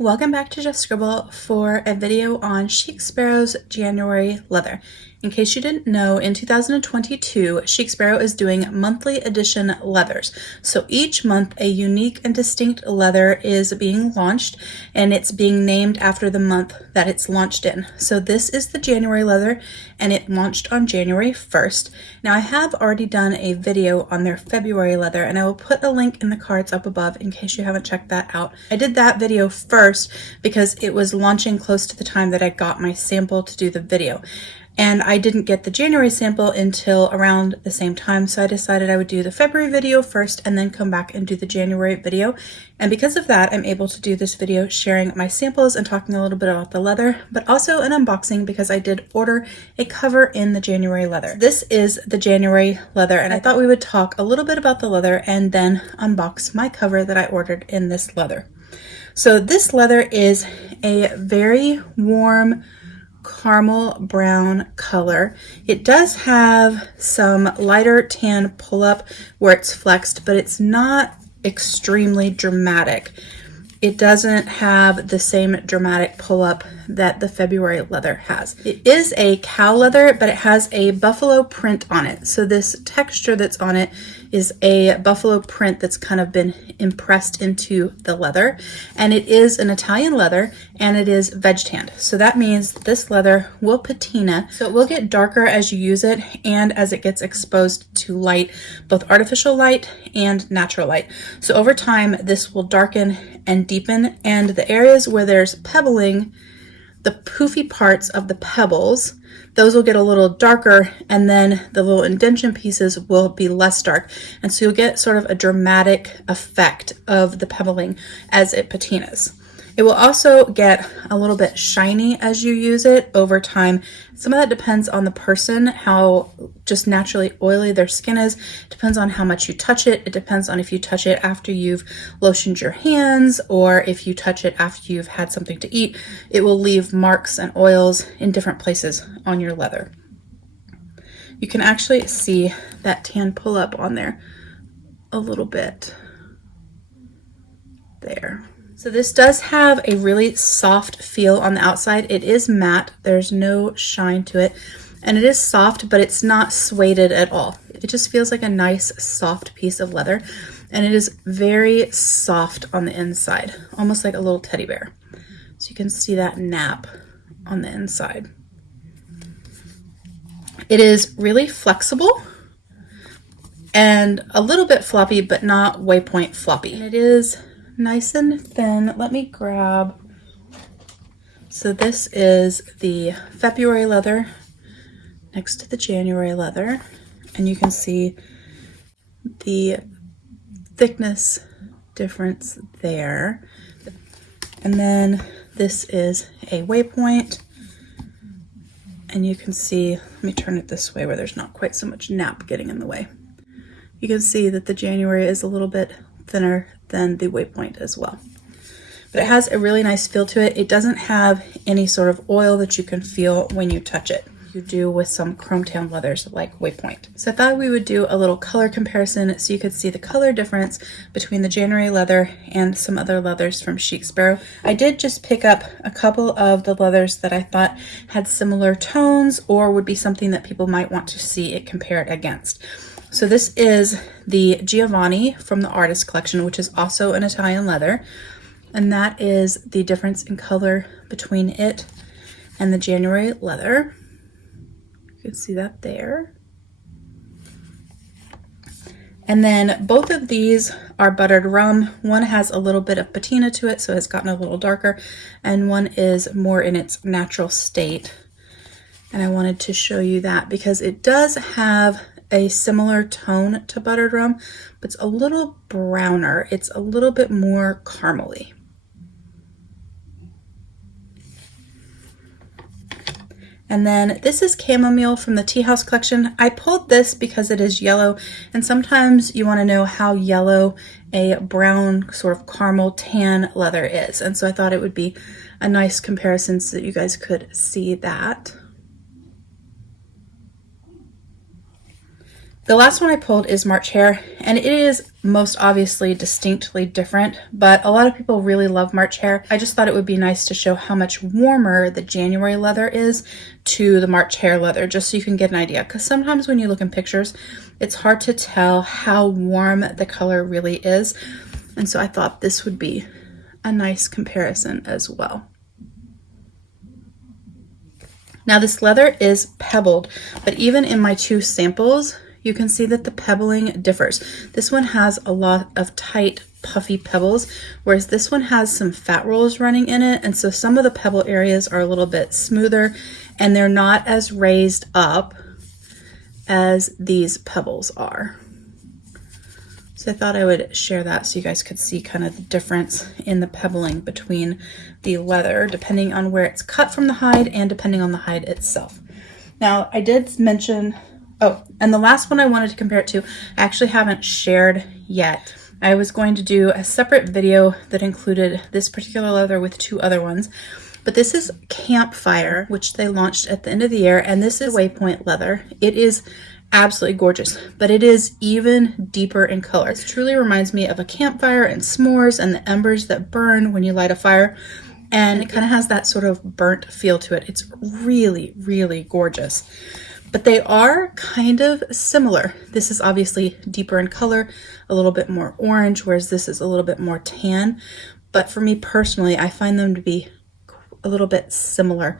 Welcome back to Just Scribble for a video on Chic Sparrow's January leather. In case you didn't know, in 2022, Chic Sparrow is doing monthly edition leathers. So each month a unique and distinct leather is being launched, and it's being named after the month that it's launched in. So this is the January leather, and it launched on January 1st. Now I have already done a video on their February leather, and I will put a link in the cards up above in case you haven't checked that out. I did that video first because it was launching close to the time that I got my sample to do the video. And I didn't get the January sample until around the same time, so I decided I would do the February video first and then come back and do the January video. And because of that, I'm able to do this video sharing my samples and talking a little bit about the leather, but also an unboxing because I did order a cover in the January leather. This is the January leather, and I thought we would talk a little bit about the leather and then unbox my cover that I ordered in this leather. So this leather is a very warm caramel brown color. It does have some lighter tan pull-up where it's flexed, but it's not extremely dramatic. It doesn't have the same dramatic pull-up that the February leather has. It is a cow leather, but it has a buffalo print on it. So this texture that's on it is a buffalo print that's kind of been impressed into the leather. And it is an Italian leather, and it is veg tanned. So that means this leather will patina. So it will get darker as you use it and as it gets exposed to light, both artificial light and natural light. So over time, this will darken and deepen, and the areas where there's pebbling, the poofy parts of the pebbles, those will get a little darker, and then the little indentation pieces will be less dark. And so you'll get sort of a dramatic effect of the pebbling as it patinas. It will also get a little bit shiny as you use it over time. Some of that depends on the person, how just naturally oily their skin is. It depends on how much you touch it. It depends on if you touch it after you've lotioned your hands or if you touch it after you've had something to eat. It will leave marks and oils in different places on your leather. You can actually see that tan pull up on there a little bit there. So this does have a really soft feel on the outside. It is matte, there's no shine to it, and it is soft, but it's not suede at all. It just feels like a nice soft piece of leather, and it is very soft on the inside, almost like a little teddy bear. So you can see that nap on the inside. It is really flexible and a little bit floppy, but not waypoint floppy. And it is nice and thin. Let me grab. So this is the February leather next to the January leather, and you can see the thickness difference there. And then this is a waypoint, and you can see, let me turn it this way where there's not quite so much nap getting in the way. You can see that the January is a little bit thinner than the waypoint as well. But it has a really nice feel to it. It doesn't have any sort of oil that you can feel when you touch it. You do with some chrome tan leathers like waypoint. So I thought we would do a little color comparison so you could see the color difference between the January leather and some other leathers from Chic Sparrow. I did just pick up a couple of the leathers that I thought had similar tones or would be something that people might want to see it compared against. So this is the Giovanni from the Artist Collection, which is also an Italian leather. And that is the difference in color between it and the January leather. You can see that there. And then both of these are buttered rum. One has a little bit of patina to it, so it's gotten a little darker. And one is more in its natural state. And I wanted to show you that because it does have a similar tone to buttered rum, but it's a little browner. It's a little bit more caramely. And then this is chamomile from the Tea House collection. I pulled this because it is yellow, and sometimes you want to know how yellow a brown sort of caramel tan leather is. And so I thought it would be a nice comparison so that you guys could see that. The last one I pulled is March Hare, and it is most obviously distinctly different, but a lot of people really love March Hare. I just thought it would be nice to show how much warmer the January leather is to the March Hare leather, just so you can get an idea. Because sometimes when you look in pictures, it's hard to tell how warm the color really is. And so I thought this would be a nice comparison as well. Now this leather is pebbled, but even in my two samples, you can see that the pebbling differs. This one has a lot of tight, puffy pebbles, whereas this one has some fat rolls running in it, and so some of the pebble areas are a little bit smoother, and they're not as raised up as these pebbles are. So I thought I would share that so you guys could see kind of the difference in the pebbling between the leather, depending on where it's cut from the hide and depending on the hide itself. Now, I did mention, oh, and the last one I wanted to compare it to, I actually haven't shared yet. I was going to do a separate video that included this particular leather with two other ones, but this is Campfire, which they launched at the end of the year, and this is Waypoint leather. It is absolutely gorgeous, but it is even deeper in color. It truly reminds me of a campfire and s'mores and the embers that burn when you light a fire, and it kind of has that sort of burnt feel to it. It's really, really gorgeous. But they are kind of similar. This is obviously deeper in color, a little bit more orange, whereas this is a little bit more tan. But for me personally, I find them to be a little bit similar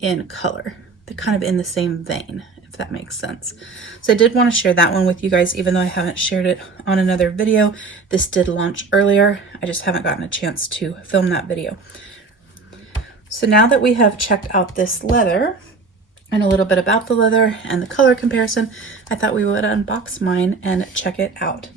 in color. They're kind of in the same vein, if that makes sense. So I did want to share that one with you guys, even though I haven't shared it on another video. This did launch earlier. I just haven't gotten a chance to film that video. So now that we have checked out this leather, and a little bit about the leather and the color comparison, I thought we would unbox mine and check it out.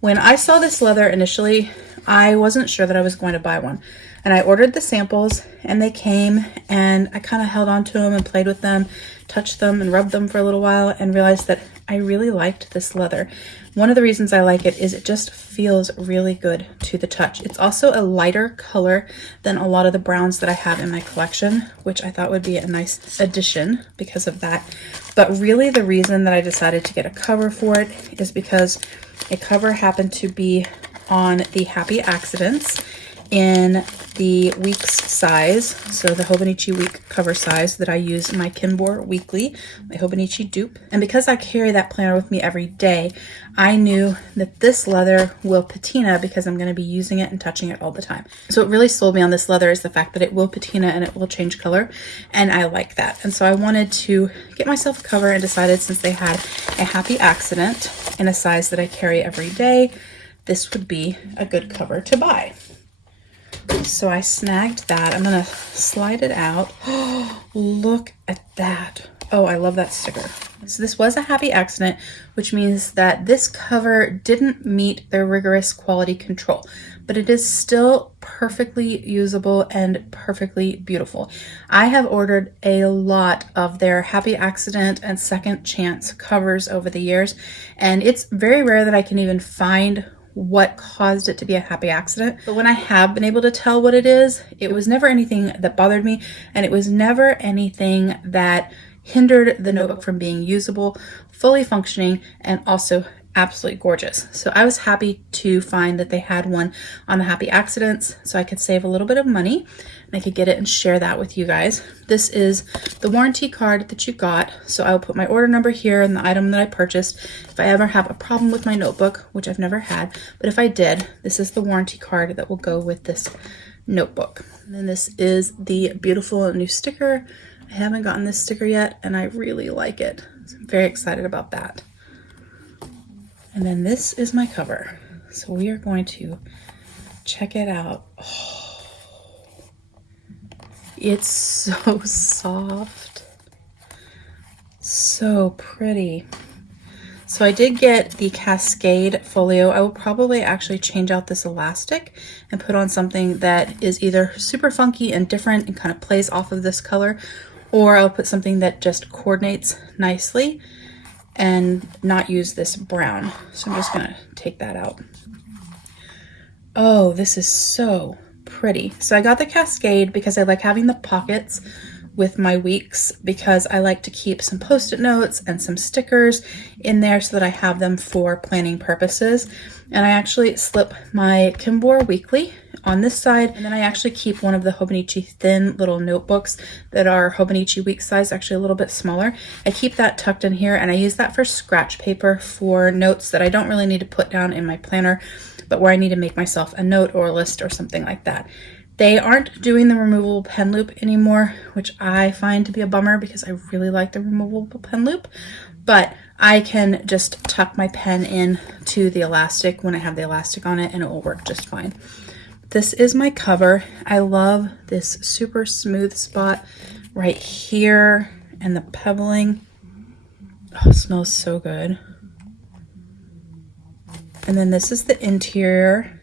When I saw this leather initially, I wasn't sure that I was going to buy one. And I ordered the samples and they came, and I kind of held on to them and played with them, touched them and rubbed them for a little while, and realized that I really liked this leather. One of the reasons I like it is it just feels really good to the touch. It's also a lighter color than a lot of the browns that I have in my collection, which I thought would be a nice addition because of that. But really the reason that I decided to get a cover for it is because a cover happened to be on the Happy Accidents in the Weeks size, so the Hobonichi Week cover size that I use in my Kinbor weekly, my Hobonichi dupe. And because I carry that planner with me every day, I knew that this leather will patina because I'm going to be using it and touching it all the time. So what really sold me on this leather is the fact that it will patina and it will change color, and I like that. And so I wanted to get myself a cover and decided, since they had a Happy Accident in a size that I carry every day, this would be a good cover to buy. So I snagged that. I'm going to slide it out. Oh, look at that. Oh, I love that sticker. So this was a Happy Accident, which means that this cover didn't meet their rigorous quality control, but it is still perfectly usable and perfectly beautiful. I have ordered a lot of their Happy Accident and Second Chance covers over the years, and it's very rare that I can even find what caused it to be a happy accident. But when I have been able to tell what it is, it was never anything that bothered me, and it was never anything that hindered the notebook from being usable, fully functioning, and also absolutely gorgeous. So I was happy to find that they had one on the Happy Accidents, so I could save a little bit of money and I could get it and share that with you guys. This is the warranty card that you got, so I will put my order number here and the item that I purchased. If I ever have a problem with my notebook, which I've never had, but if I did, this is the warranty card that will go with this notebook. And then this is the beautiful new sticker. I haven't gotten this sticker yet, and I really like it. So I'm very excited about that. And then this is my cover. So we are going to check it out. Oh, it's so soft. So pretty. So I did get the Cascade Folio. I will probably actually change out this elastic and put on something that is either super funky and different and kind of plays off of this color, or I'll put something that just coordinates nicely and not use this brown. So I'm just gonna take that out. Oh, this is so pretty. So I got the Cascade because I like having the pockets with my weeks because I like to keep some post-it notes and some stickers in there so that I have them for planning purposes. And I actually slip my Kinbor weekly on this side, and then I actually keep one of the Hobonichi thin little notebooks that are Hobonichi Weeks size, actually a little bit smaller. I keep that tucked in here, and I use that for scratch paper for notes that I don't really need to put down in my planner, but where I need to make myself a note or a list or something like that. They aren't doing the removable pen loop anymore, which I find to be a bummer because I really like the removable pen loop, but I can just tuck my pen in to the elastic when I have the elastic on it and it will work just fine. This is my cover. I love this super smooth spot right here and the pebbling. Oh, it smells so good. And then this is the interior.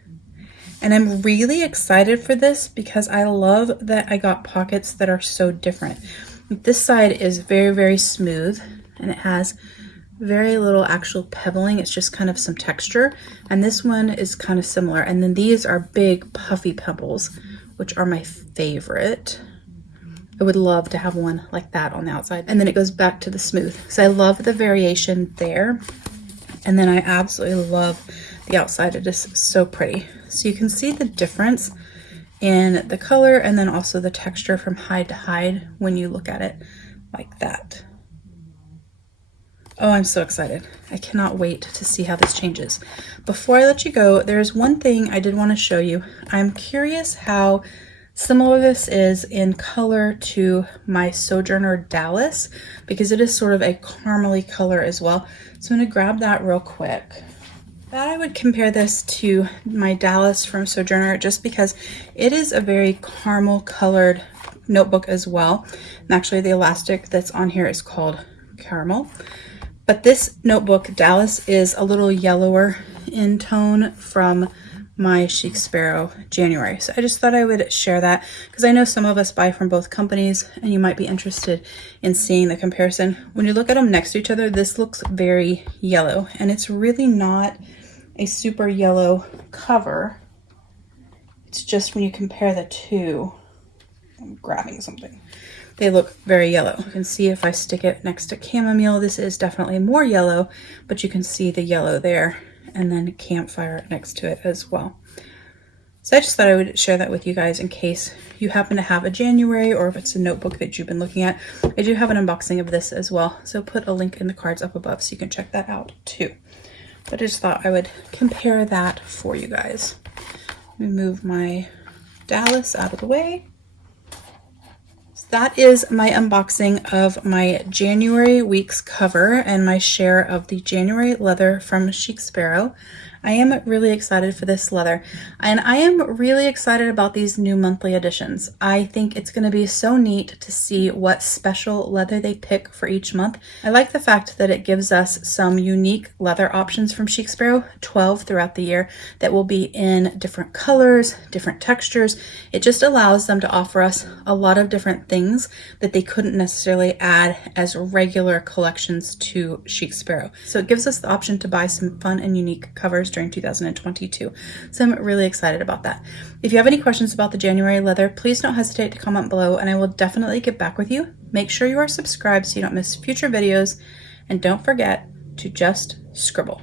And I'm really excited for this because I love that I got pockets that are so different. This side is very, very smooth and it has very little actual pebbling. It's just kind of some texture. And this one is kind of similar. And then these are big puffy pebbles, which are my favorite. I would love to have one like that on the outside. And then it goes back to the smooth. So I love the variation there. And then I absolutely love the outside. It is so pretty. So you can see the difference in the color and then also the texture from hide to hide when you look at it like that. Oh, I'm so excited. I cannot wait to see how this changes. Before I let you go, there's one thing I did want to show you. I'm curious how similar this is in color to my Sojourner Dallas because it is sort of a caramely color as well. So I'm going to grab that real quick. Thought I would compare this to my Dallas from Sojourner just because it is a very caramel colored notebook as well. And actually the elastic that's on here is called Caramel. But this notebook, Dallas, is a little yellower in tone from my Chic Sparrow January. So I just thought I would share that because I know some of us buy from both companies and you might be interested in seeing the comparison. When you look at them next to each other, this looks very yellow and it's really not a super yellow cover. It's just when you compare the two, I'm grabbing something. They look very yellow. You can see if I stick it next to chamomile, this is definitely more yellow, but you can see the yellow there and then campfire next to it as well. So I just thought I would share that with you guys in case you happen to have a January or if it's a notebook that you've been looking at. I do have an unboxing of this as well, so put a link in the cards up above so you can check that out too. But I just thought I would compare that for you guys. Let me move my Dallas out of the way. That is my unboxing of my January weeks cover and my share of the January leather from Chic Sparrow. I am really excited for this leather and I am really excited about these new monthly editions. I think it's going to be so neat to see what special leather they pick for each month. I like the fact that it gives us some unique leather options from Chic Sparrow, 12 throughout the year, that will be in different colors, different textures. It just allows them to offer us a lot of different things that they couldn't necessarily add as regular collections to Chic Sparrow. So it gives us the option to buy some fun and unique covers during 2022. So I'm really excited about that. If you have any questions about the January leather, please don't hesitate to comment below and I will definitely get back with you. Make sure you are subscribed so you don't miss future videos and don't forget to just scribble.